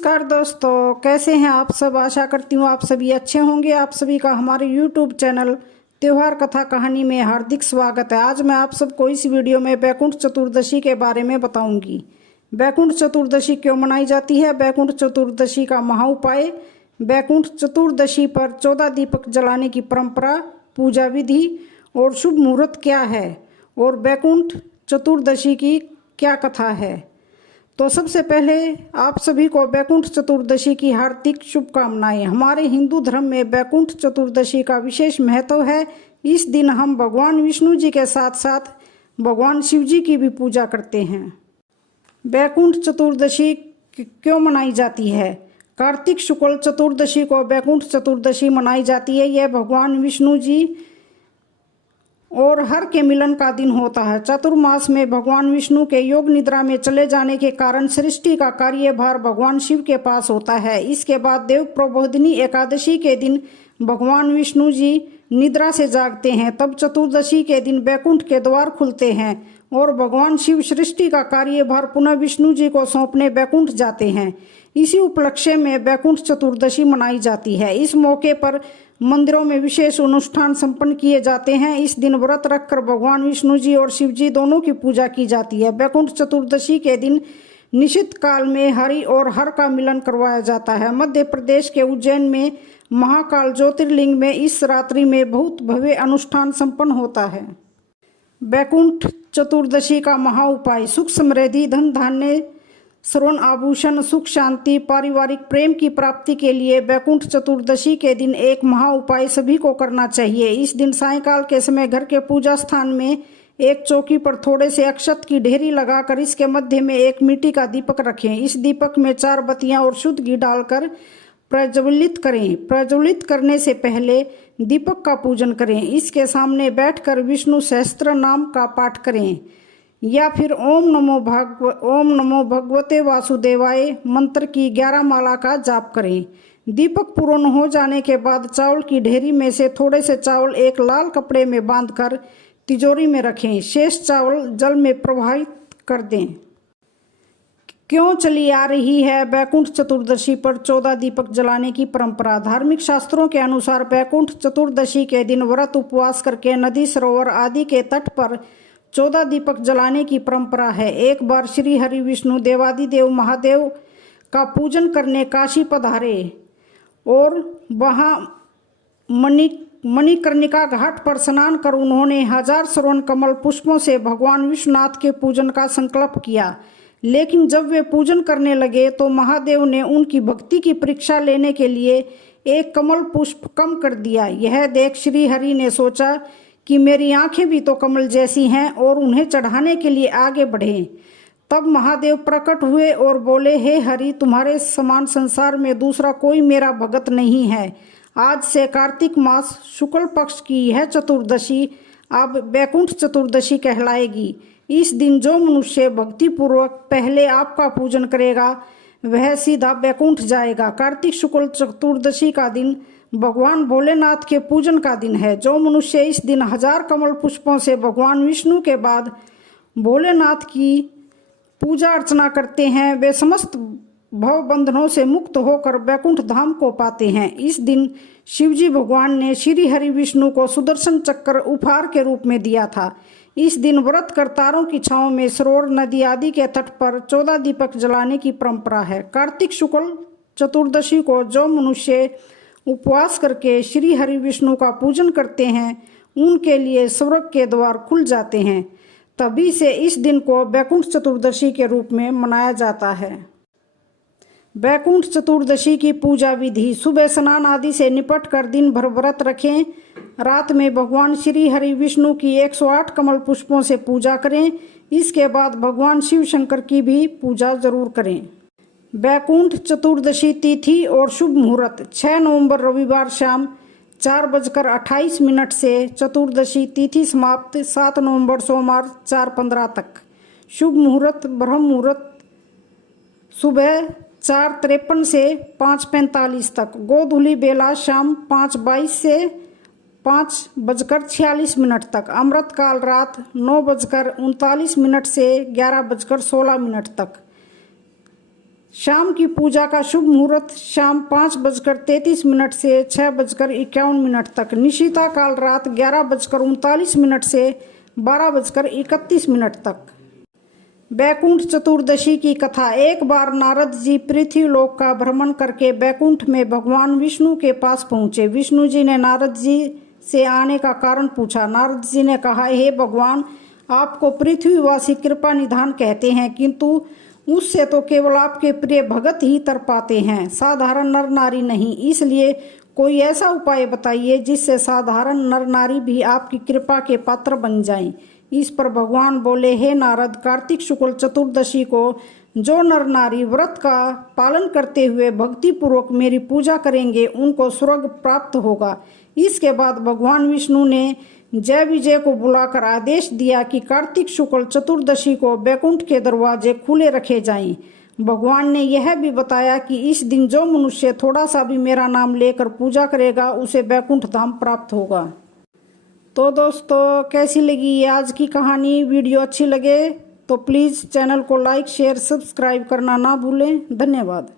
नमस्कार दोस्तों, कैसे हैं आप सब। आशा करती हूँ आप सभी अच्छे होंगे। आप सभी का हमारे YouTube चैनल त्योहार कथा कहानी में हार्दिक स्वागत है। आज मैं आप सबको इस वीडियो में वैकुंठ चतुर्दशी के बारे में बताऊंगी। वैकुंठ चतुर्दशी क्यों मनाई जाती है, वैकुंठ चतुर्दशी का महाउपाय, वैकुंठ चतुर्दशी पर 14 दीपक जलाने की परंपरा, पूजा विधि और शुभ मुहूर्त क्या है, और वैकुंठ चतुर्दशी की क्या कथा है। तो सबसे पहले आप सभी को वैकुंठ चतुर्दशी की हार्दिक शुभकामनाएं। हमारे हिंदू धर्म में वैकुंठ चतुर्दशी का विशेष महत्व है। इस दिन हम भगवान विष्णु जी के साथ साथ भगवान शिव जी की भी पूजा करते हैं। वैकुंठ चतुर्दशी क्यों मनाई जाती है। कार्तिक शुक्ल चतुर्दशी को वैकुंठ चतुर्दशी मनाई जाती है। यह भगवान विष्णु जी और हर के मिलन का दिन होता है। चतुर्मास में भगवान विष्णु के योग निद्रा में चले जाने के कारण सृष्टि का कार्यभार भगवान शिव के पास होता है। इसके बाद देव प्रबोधिनी एकादशी के दिन भगवान विष्णु जी निद्रा से जागते हैं। तब चतुर्दशी के दिन वैकुंठ के द्वार खुलते हैं और भगवान शिव सृष्टि का कार्यभार पुनः विष्णु जी को सौंपने वैकुंठ जाते हैं। इसी उपलक्ष्य में वैकुंठ चतुर्दशी मनाई जाती है। इस मौके पर मंदिरों में विशेष अनुष्ठान संपन्न किए जाते हैं। इस दिन व्रत रखकर भगवान विष्णु जी और शिव जी दोनों की पूजा की जाती है। वैकुंठ चतुर्दशी के दिन निश्चित काल में हरि और हर का मिलन करवाया जाता है। मध्य प्रदेश के उज्जैन में महाकाल ज्योतिर्लिंग में इस रात्रि में बहुत भव्य अनुष्ठान संपन्न होता है। वैकुंठ चतुर्दशी का महाउपाय, सुख समृद्धि, धन धान्य, स्वर्ण आभूषण, सुख शांति, पारिवारिक प्रेम की प्राप्ति के लिए वैकुंठ चतुर्दशी के दिन एक महाउपाय सभी को करना चाहिए। इस दिन सायंकाल के समय घर के पूजा स्थान में एक चौकी पर थोड़े से अक्षत की ढेरी लगाकर इसके मध्य में एक मिट्टी का दीपक रखें। इस दीपक में 4 बत्तियां और शुद्ध घी डालकर प्रज्वलित करें। प्रज्वलित करने से पहले दीपक का पूजन करें। इसके सामने बैठकर विष्णु सहस्त्र नाम का पाठ करें या फिर ओम नमो भगवते वासुदेवाय मंत्र की 11 माला का जाप करें। दीपक पूर्ण हो जाने के बाद चावल की ढेरी में से थोड़े से चावल एक लाल कपड़े में बांधकर तिजोरी में रखें। शेष चावल जल में प्रवाहित कर दें। क्यों चली आ रही है वैकुंठ चतुर्दशी पर 14 दीपक जलाने की परंपरा। धार्मिक शास्त्रों के अनुसार वैकुंठ चतुर्दशी के दिन व्रत उपवास करके नदी, सरोवर आदि के तट पर 14 दीपक जलाने की परंपरा है। एक बार श्री हरि विष्णु देवादिदेव महादेव का पूजन करने काशी पधारे और वहाँ मणिकर्णिका घाट पर स्नान कर उन्होंने 1000 स्वर्ण कमल पुष्पों से भगवान विश्वनाथ के पूजन का संकल्प किया। लेकिन जब वे पूजन करने लगे तो महादेव ने उनकी भक्ति की परीक्षा लेने के लिए एक कमल पुष्प कम कर दिया। यह देख श्री हरि ने सोचा कि मेरी आंखें भी तो कमल जैसी हैं और उन्हें चढ़ाने के लिए आगे बढ़े। तब महादेव प्रकट हुए और बोले, हे हरि, तुम्हारे समान संसार में दूसरा कोई मेरा भगत नहीं है। आज से कार्तिक मास शुक्ल पक्ष की यह चतुर्दशी अब वैकुंठ चतुर्दशी कहलाएगी। इस दिन जो मनुष्य भक्तिपूर्वक पहले आपका पूजन करेगा वह सीधा वैकुंठ जाएगा। कार्तिक शुक्ल चतुर्दशी का दिन भगवान भोलेनाथ के पूजन का दिन है। जो मनुष्य इस दिन 1000 कमल पुष्पों से भगवान विष्णु के बाद भोलेनाथ की पूजा अर्चना करते हैं वे समस्त भव बंधनों से मुक्त होकर वैकुंठ धाम को पाते हैं। इस दिन शिवजी भगवान ने श्री हरि विष्णु को सुदर्शन चक्र उपहार के रूप में दिया था। इस दिन व्रत कर तारों की छांव में सरोवर, नदी आदि के तट पर 14 दीपक जलाने की परंपरा है। कार्तिक शुक्ल चतुर्दशी को जो मनुष्य उपवास करके श्री हरि विष्णु का पूजन करते हैं उनके लिए स्वर्ग के द्वार खुल जाते हैं। तभी से इस दिन को वैकुंठ चतुर्दशी के रूप में मनाया जाता है। वैकुंठ चतुर्दशी की पूजा विधि, सुबह स्नान आदि से निपट कर दिन भर व्रत रखें। रात में भगवान श्री हरि विष्णु की 108 कमल पुष्पों से पूजा करें। इसके बाद भगवान शिव शंकर की भी पूजा जरूर करें। वैकुंठ चतुर्दशी तिथि और शुभ मुहूर्त, 6 नवंबर रविवार शाम 4:28 से चतुर्दशी तिथि समाप्त। 7 नवंबर सोमवार 4:15 तक। शुभ मुहूर्त ब्रह्म मुहूर्त सुबह 4:53 से 5:45 तक। गोधूली बेला शाम 5:22 से 5:46 तक। अमृतकाल रात 9:39 से 11:16 तक। शाम की पूजा का शुभ मुहूर्त शाम 5:33 से 6:51 तक। निशिता काल रात 11:39 से 12:31 तक। बैकुंठ चतुर्दशी की कथा। एक बार नारद जी पृथ्वीलोक का भ्रमण करके बैकुंठ में भगवान विष्णु के पास पहुंचे। विष्णु जी ने नारद जी से आने का कारण पूछा। नारद जी ने कहा, हे भगवान, आपको पृथ्वीवासी कृपा निधान कहते हैं, किंतु उससे तो केवल आपके प्रिय भगत ही तर पाते हैं, साधारण नर नारी नहीं। इसलिए कोई ऐसा उपाय बताइए जिससे साधारण नर नारी भी आपकी कृपा के पात्र बन जाएं। इस पर भगवान बोले, हे नारद, कार्तिक शुक्ल चतुर्दशी को जो नर नारी व्रत का पालन करते हुए भक्ति पूर्वक मेरी पूजा करेंगे उनको स्वर्ग प्राप्त होगा। इसके बाद भगवान विष्णु ने जय विजय को बुलाकर आदेश दिया कि कार्तिक शुक्ल चतुर्दशी को बैकुंठ के दरवाजे खुले रखे जाएं। भगवान ने यह भी बताया कि इस दिन जो मनुष्य थोड़ा सा भी मेरा नाम लेकर पूजा करेगा उसे बैकुंठ धाम प्राप्त होगा। तो दोस्तों, कैसी लगी ये आज की कहानी? वीडियो अच्छी लगे तो प्लीज़ चैनल को लाइक शेयर सब्सक्राइब करना ना भूलें। धन्यवाद।